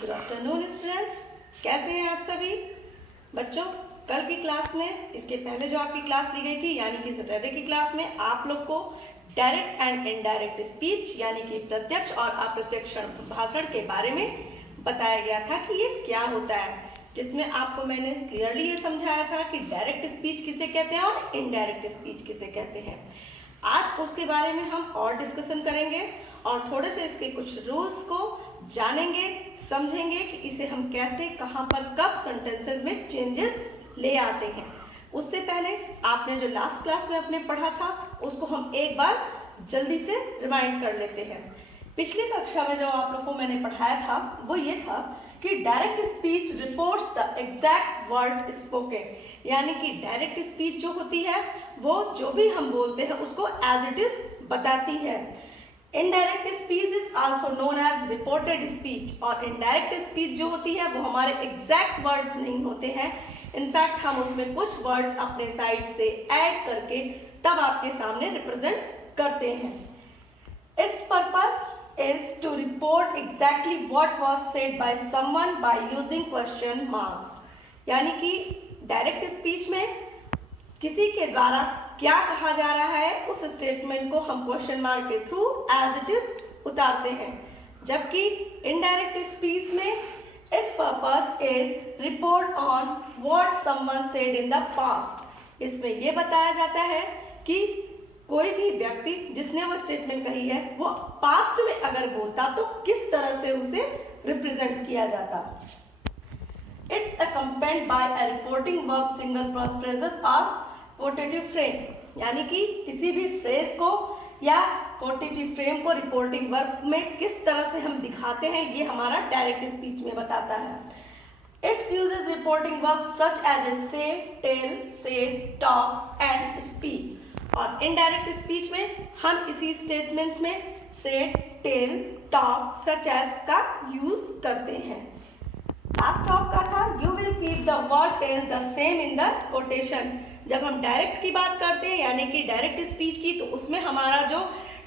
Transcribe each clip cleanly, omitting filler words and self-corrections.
Good afternoon students, कैसे हैं आप सभी बच्चों। कल की क्लास में, इसके पहले जो आपकी क्लास ली गई थी यानी कि सैटरडे की क्लास में, आप लोग को डायरेक्ट एंड इनडायरेक्ट स्पीच यानी कि प्रत्यक्ष और अप्रत्यक्ष भाषण के बारे में बताया गया था कि ये क्या होता है, जिसमें आपको मैंने क्लियरली ये समझाया था कि डायरेक्ट स्पीच किसे कहते हैं और इनडायरेक्ट स्पीच किसे कहते हैं। आज उसके बारे में हम और डिस्कशन करेंगे और थोड़े से इसके कुछ रूल्स को जानेंगे, समझेंगे कि इसे हम कैसे, कहाँ पर, कब सेंटेंसेस में चेंजेस ले आते हैं। उससे पहले आपने जो लास्ट क्लास में अपने पढ़ा था उसको हम एक बार जल्दी से रिवाइंड कर लेते हैं। पिछली कक्षा में जो आप लोग को मैंने पढ़ाया था वो ये था कि direct speech reports the exact word spoken, यानी कि डायरेक्ट स्पीच जो होती है वो जो भी हम बोलते हैं उसको एज इट इज बताती है। Indirect speech is also known as reported speech, और इनडायरेक्ट स्पीच जो होती है वो हमारे एग्जैक्ट वर्ड्स नहीं होते हैं, इनफैक्ट हम उसमें कुछ वर्ड्स अपने साइड से ऐड करके तब आपके सामने रिप्रेजेंट करते हैं। It's purpose is to report exactly what was said by someone by using question marks, यानी कि डायरेक्ट स्पीच में किसी के द्वारा क्या कहा जा रहा है उस स्टेटमेंट को हम क्वेश्चन मार्क के थ्रू एज इट इज उतारते हैं, जबकि इनडायरेक्ट स्पीच में it's purpose is report on what someone said in the past. इसमें यह बताया जाता है कि कोई भी व्यक्ति जिसने वो स्टेटमेंट कही है वो पास्ट में अगर बोलता तो किस तरह से उसे रिप्रेजेंट किया जाता। It's accompanied by a reporting verb, single phrases और कोटेटिव फ्रेम, यानी कि किसी भी फ्रेज को या कोटेटिव फ्रेम को रिपोर्टिंग वर्ब में किस तरह से हम दिखाते हैं ये हमारा डायरेक्ट स्पीच में बताता है। It's uses reporting verb such as say, tell, said, talk and speak, और इनडायरेक्ट स्पीच में हम इसी स्टेटमेंट में said, tell, talk, such as का यूज करते हैं। लास्ट टॉप का था you will keep the word tense the same in the quotation. जब हम डायरेक्ट की बात करते हैं यानी कि डायरेक्ट स्पीच की, तो उसमें हमारा जो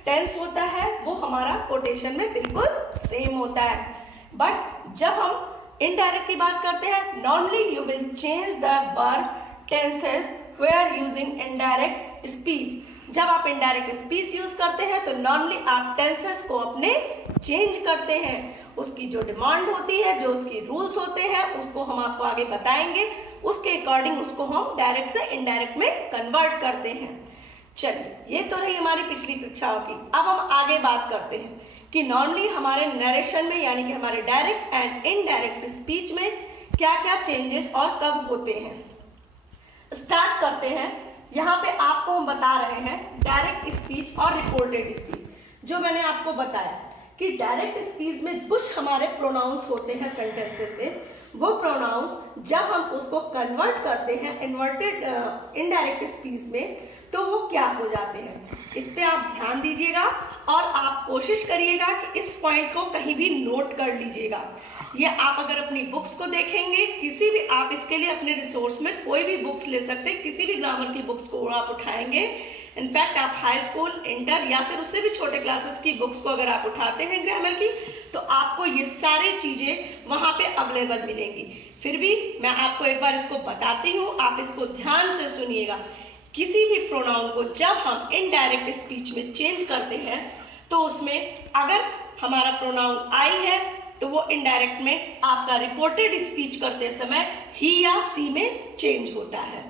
टेंस होता है वो हमारा कोटेशन में बिल्कुल सेम होता है। बट जब हम इनडायरेक्ट की बात करते हैं, normally you will change the verb tenses where using indirect speech. जब आप इनडायरेक्ट स्पीच यूज करते हैं तो नॉर्मली आप टेंसेस को अपने चेंज करते हैं, उसकी जो डिमांड होती है, जो उसकी रूल्स होते हैं उसको हम आपको आगे बताएंगे, उसके अकॉर्डिंग उसको हम डायरेक्ट से इनडायरेक्ट में कन्वर्ट करते हैं। चलिए, ये तो रही हमारी पिछली कक्षाओं की। अब हम आगे बात करते हैं कि नॉर्मली हमारे नरेशन में यानी कि हमारे डायरेक्ट एंड इनडायरेक्ट स्पीच में क्या क्या चेंजेस और कब होते हैं। स्टार्ट करते हैं। यहाँ पे आपको हम बता रहे हैं डायरेक्ट स्पीच और रिपोर्टेड स्पीच। जो मैंने आपको बताया कि डायरेक्ट स्पीच में कुछ हमारे प्रोनाउंस होते हैं सेंटेंसेस में, वो प्रोनाउंस जब हम उसको कन्वर्ट करते हैं इन्वर्टेड इनडायरेक्ट स्पीच में तो वो क्या हो जाते हैं। इस पे आप ध्यान दीजिएगा और आप कोशिश करिएगा कि इस पॉइंट को कहीं भी नोट कर लीजिएगा। ये आप अगर अपनी बुक्स को देखेंगे, किसी भी, आप इसके लिए अपने रिसोर्स में कोई भी बुक्स ले सकते हैं, किसी भी ग्रामर की बुक्स को आप उठाएंगे, इनफैक्ट आप हाई स्कूल, इंटर या फिर उससे भी छोटे क्लासेस की बुक्स को अगर आप उठाते हैं ग्रामर की, तो आपको ये सारी चीजें वहां पे अवेलेबल मिलेंगी। फिर भी मैं आपको एक बार इसको बताती हूँ, आप इसको ध्यान से सुनिएगा। किसी भी प्रोनाउन को जब हम इनडायरेक्ट स्पीच में चेंज करते हैं तो उसमें अगर हमारा प्रोनाउन आई है तो वो इनडायरेक्ट में आपका रिपोर्टेड स्पीच करते समय ही या सी में चेंज होता है।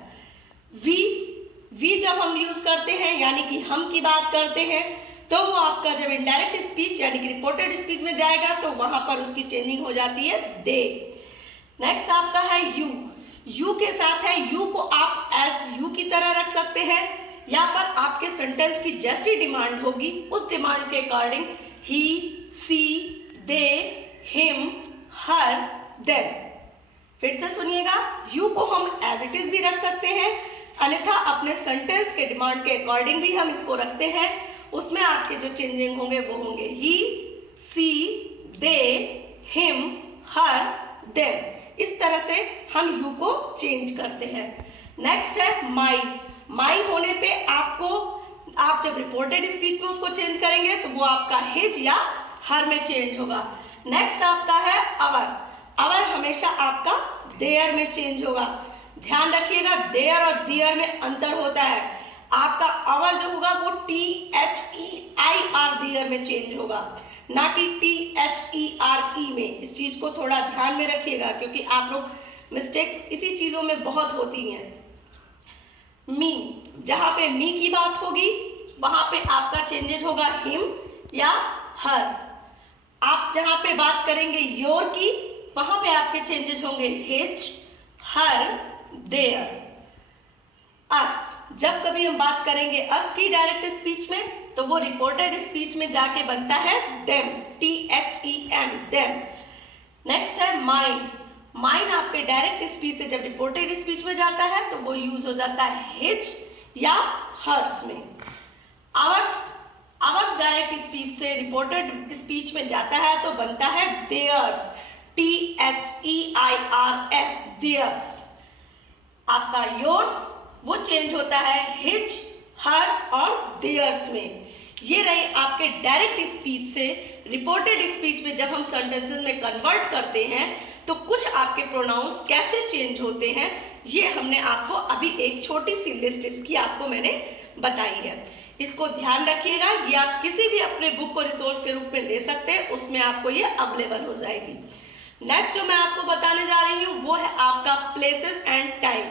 वी जब हम यूज करते हैं यानी कि हम की बात करते हैं तो वो आपका जब इनडायरेक्ट स्पीच यानी कि रिपोर्टेड स्पीच में जाएगा तो वहां पर उसकी चेंजिंग हो जाती है दे। नेक्स्ट आपका है यू के साथ है, यू को आप एज यू की तरह रख सकते हैं या पर आपके सेंटेंस की जैसी डिमांड होगी उस डिमांड के अकॉर्डिंग ही, सी, दे, हिम, हर, देम। फिर से सुनिएगा, यू को हम एज इट इज भी रख सकते हैं, अन्यथा अपने सेंटेंस के डिमांड के अकॉर्डिंग भी हम इसको रखते हैं। उसमें आपके जो चेंजिंग होंगे वो होंगे ही, सी, दे, हिम, हर, देम। इस तरह से हम यू को चेंज करते हैं। नेक्स्ट है माई होने पे आपको, आप जब रिपोर्टेड स्पीच में उसको चेंज करेंगे तो वो आपका हिज या हर में चेंज होगा। नेक्स्ट आपका है अवर। अवर हमेशा आपका देयर में चेंज होगा। ध्यान रखिएगा देयर और दियर में अंतर होता है। आपका अवर जो होगा वो THEIR दियर में चेंज होगा, ना कि THERE में। इस चीज को थोड़ा ध्यान में रखिएगा क्योंकि आप लोग मिस्टेक्स इसी चीजों में बहुत होती हैं। मी, जहां पे मी की बात होगी वहां पे आपका चेंजेस होगा हिम या हर। आप जहां पे बात करेंगे योर की वहां पे आपके चेंजेस होंगे हिज, हर, देयर। अस, जब कभी हम बात करेंगे अस की डायरेक्ट स्पीच में तो वो रिपोर्टेड स्पीच में जाके बनता है देम, THEM, देम। नेक्स्ट है माइन। माइन आपके डायरेक्ट स्पीच से जब रिपोर्टेड स्पीच में जाता है तो वो यूज हो जाता है हिज या हर्स में। आवर्स, आवर्स डायरेक्ट स्पीच से रिपोर्टेड स्पीच में जाता है तो बनता है देयर्स, THEIRS, देयर्स। आपका योर्स वो चेंज होता है हिज, हर्स और देयर्स में। ये रहे आपके डायरेक्ट स्पीच से रिपोर्टेड स्पीच में जब हम सेंटेंसेस में कन्वर्ट करते हैं तो कुछ आपके प्रोनाउंस कैसे चेंज होते हैं, ये हमने आपको अभी एक छोटी सी लिस्ट इसकी आपको मैंने बताई है। इसको ध्यान रखिएगा, ये आप किसी भी अपने बुक को रिसोर्स के रूप में ले सकते हैं, उसमें आपको ये अवेलेबल हो जाएगी। नेक्स्ट जो मैं आपको बताने जा रही हूँ वो है आपका प्लेसेस एंड टाइम,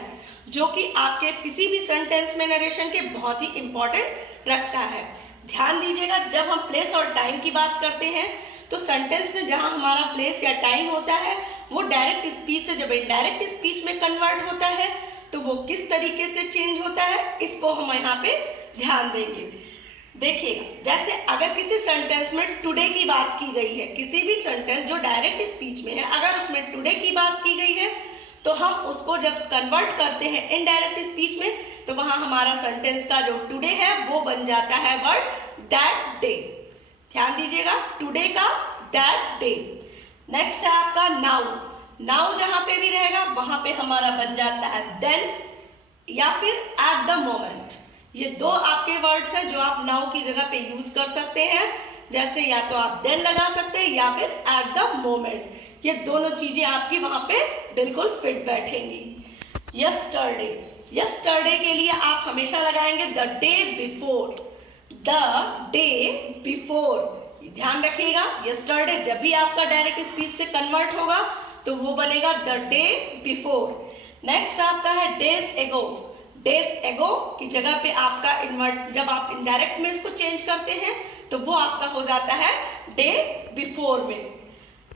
जो कि आपके किसी भी सेंटेंस में नरेशन के बहुत ही इंपॉर्टेंट रखता है। ध्यान दीजिएगा, जब हम प्लेस और टाइम की बात करते हैं तो सेंटेंस में जहां हमारा प्लेस या टाइम होता है वो डायरेक्ट स्पीच से जब इनडायरेक्ट स्पीच में कन्वर्ट होता है तो वो किस तरीके से चेंज होता है, इसको हम यहाँ पे ध्यान देंगे। देखिएगा, जैसे अगर किसी सेंटेंस में टुडे की बात की गई है, किसी भी सेंटेंस जो डायरेक्ट स्पीच में है अगर उसमें टुडे की बात की गई है तो हम उसको जब कन्वर्ट करते हैं इनडायरेक्ट स्पीच में तो वहां हमारा सेंटेंस का जो टुडे है वो बन जाता है वर्ड दैट डे। ध्यान दीजिएगा, टुडे का दैट डे। नेक्स्ट है आपका नाउ। नाउ जहां पे भी रहेगा वहां पे हमारा बन जाता है देन या फिर एट द मोमेंट। ये दो आपके वर्ड्स हैं जो आप नाउ की जगह पे यूज कर सकते हैं, जैसे या तो आप देन लगा सकते हैं या फिर एट द मोमेंट। ये दोनों चीजें आपकी वहां पे बिल्कुल फिट बैठेंगी। यस्टरडे, यस्टरडे के लिए आप हमेशा लगाएंगे the day before, the day before. ध्यान रखिएगा, यस्टरडे जब भी आपका डायरेक्ट स्पीच से कन्वर्ट होगा तो वो बनेगा द डे बिफोर। नेक्स्ट आपका है डेज एगो। डेज एगो की जगह पे आपका इन्वर्ट, जब आप इनडायरेक्ट में इसको चेंज करते हैं तो वो आपका हो जाता है डे बिफोर में।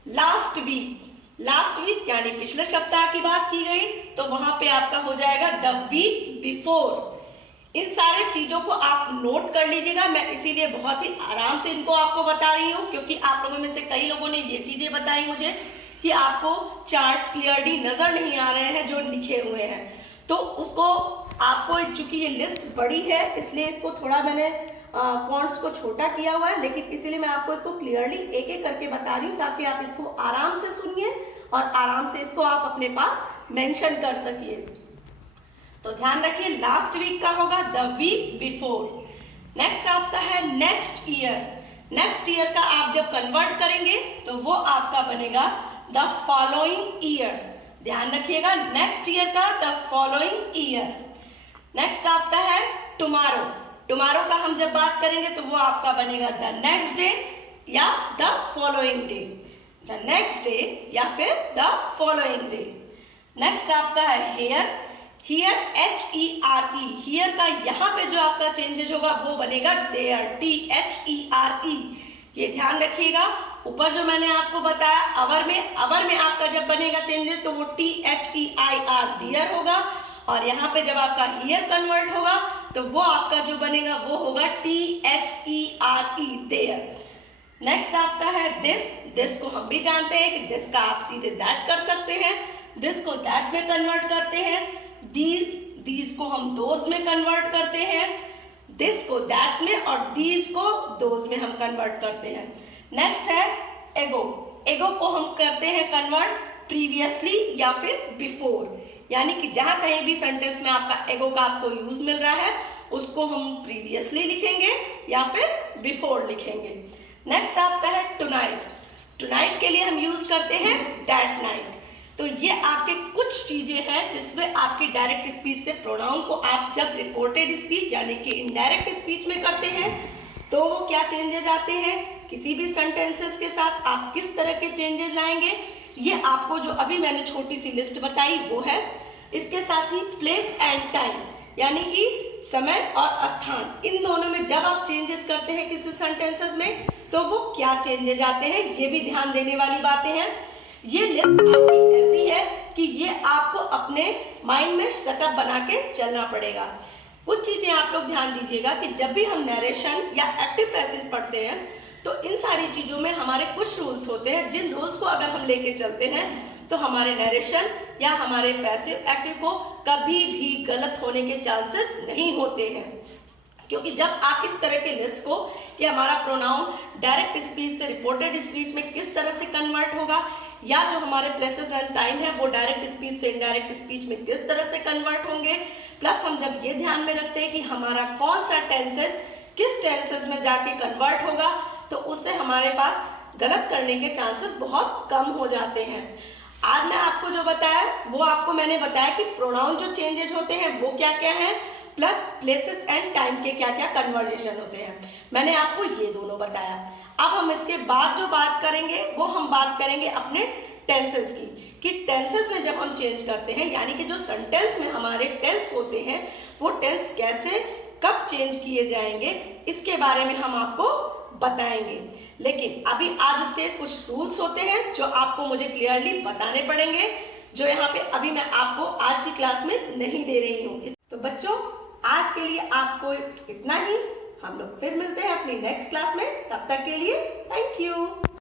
लास्ट वीक, लास्ट वीक यानी पिछले सप्ताह की बात की गई तो वहां पे आपका हो जाएगा द वीक बिफोर। इन सारे चीजों को आप नोट कर लीजिएगा, मैं इसीलिए बहुत ही आराम से इनको आपको बता रही हूँ क्योंकि आप लोगों में से कई लोगों ने ये चीजें बताई मुझे कि आपको चार्ट्स क्लियरली नजर नहीं आ रहे हैं जो लिखे हुए हैं, तो उसको आपको, चूंकि ये लिस्ट बड़ी है इसलिए इसको थोड़ा मैंने फॉन्ट्स को छोटा किया हुआ है, लेकिन इसीलिए मैं आपको इसको क्लियरली एक एक करके बता रही हूँ ताकि आप इसको आराम से सुनिए और आराम से इसको आप अपने पास मेंशन कर सकिए। तो ध्यान रखिए, लास्ट वीक का होगा द वीक बिफोर। नेक्स्ट आपका है नेक्स्ट ईयर। नेक्स्ट ईयर का आप जब कन्वर्ट करेंगे तो वो आपका बनेगा द फॉलोइंग ईयर। ध्यान रखिएगा, नेक्स्ट ईयर का द फॉलोइंग ईयर। नेक्स्ट आपका है टुमारो। टुमारो का हम जब बात करेंगे तो वो आपका बनेगा द नेक्स्ट डे या the following day, the next day या फिर द फॉलोइंग डे। नेक्स्ट आपका है हेयर। हियर HERE, हियर का यहाँ पे जो आपका चेंजेस होगा वो बनेगा देयर, THERE। ये ध्यान रखिएगा, ऊपर जो मैंने आपको बताया अवर में आपका जब बनेगा चेंजेस तो वो THEIR देयर होगा, और यहाँ पे जब आपका हियर कन्वर्ट होगा तो वो आपका जो बनेगा वो होगा THERE देयर। नेक्स्ट आपका है दिस। दिस को हम भी जानते हैं कि दिस का आप सीधे दैट कर सकते हैं, दिस को दैट में कन्वर्ट करते हैं। दीज को हम दोज में कन्वर्ट करते हैं, दिस को दैट में और दीज को दोज में हम कन्वर्ट करते हैं। नेक्स्ट है एगो। एगो को हम करते हैं कन्वर्ट प्रीवियसली या फिर बिफोर, यानी कि जहां कहीं भी सेंटेंस में आपका एगो का आपको यूज मिल रहा है उसको हम प्रीवियसली लिखेंगे या फिर बिफोर लिखेंगे। नेक्स्ट आपका है टुनाइट। टुनाइट के लिए हम यूज करते हैं दैट नाइट। तो ये आपके कुछ चीजें हैं जिसमें आपकी डायरेक्ट स्पीच से प्रोनाउन को आप जब रिपोर्टेड स्पीच यानी कि इनडायरेक्ट स्पीच में करते हैं तो वो क्या चेंजेस आते हैं, किसी भी सेंटेंसेस के साथ आप किस तरह के चेंजेस लाएंगे, ये आपको जो अभी मैंने छोटी सी लिस्ट बताई वो है। इसके साथ ही प्लेस एंड टाइम यानी कि समय और स्थान, इन दोनों में जब आप चेंजेस करते हैं किसी सेंटेंसेस में तो वो क्या चेंजेस आते हैं, ये भी ध्यान देने वाली बातें हैं। ये लिस्ट आपकी ऐसी है कि ये आपको अपने माइंड में सेटअप बना के चलना पड़ेगा। कुछ चीजें आप लोग ध्यान दीजिएगा कि जब भी हम नरेशन या एक्टिव पैसेज पढ़ते हैं तो इन सारी चीजों में हमारे कुछ रूल्स होते हैं, जिन रूल्स को अगर हम लेके चलते हैं तो हमारे नरेशन या हमारे पैसिव एक्टिव को कभी भी गलत होने के चांसेस नहीं होते हैं। क्योंकि जब आप इस तरह के लिस्ट को कि हमारा प्रोनाउन डायरेक्ट स्पीच से रिपोर्टेड स्पीच में किस तरह से कन्वर्ट होगा या जो हमारे प्लेसेस एंड टाइम है वो डायरेक्ट स्पीच से इनडायरेक्ट स्पीच में किस तरह से कन्वर्ट होंगे, प्लस हम जब ये ध्यान में रखते हैं कि हमारा कौन सा टेंसेस किस टेंसेस में जाके कन्वर्ट होगा तो उससे हमारे पास गलत करने के चांसेस बहुत कम हो जाते हैं। आज मैं आपको जो बताया वो आपको मैंने बताया कि प्रोनाउन जो चेंजेस होते हैं वो क्या क्या है, प्लस प्लेसेस एंड टाइम के क्या क्या कन्वर्जेशन होते हैं, मैंने आपको ये दोनों बताया। अब हम इसके बाद जो बात करेंगे वो हम बात करेंगे अपने टेंसेस की, कि टेंसेस में जब हम चेंज करते हैं यानी कि जो सेंटेंस में हमारे टेंस होते हैं वो टेंस कैसे कब चेंज किए जाएंगे इसके बारे में हम आपको बताएंगे। लेकिन अभी आज उसके कुछ रूल्स होते हैं जो आपको मुझे क्लियरली बताने पड़ेंगे, जो यहाँ पे अभी मैं आपको आज की क्लास में नहीं दे रही हूँ। तो बच्चों आज के लिए आपको इतना ही, हम लोग फिर मिलते हैं अपनी नेक्स्ट क्लास में, तब तक के लिए थैंक यू।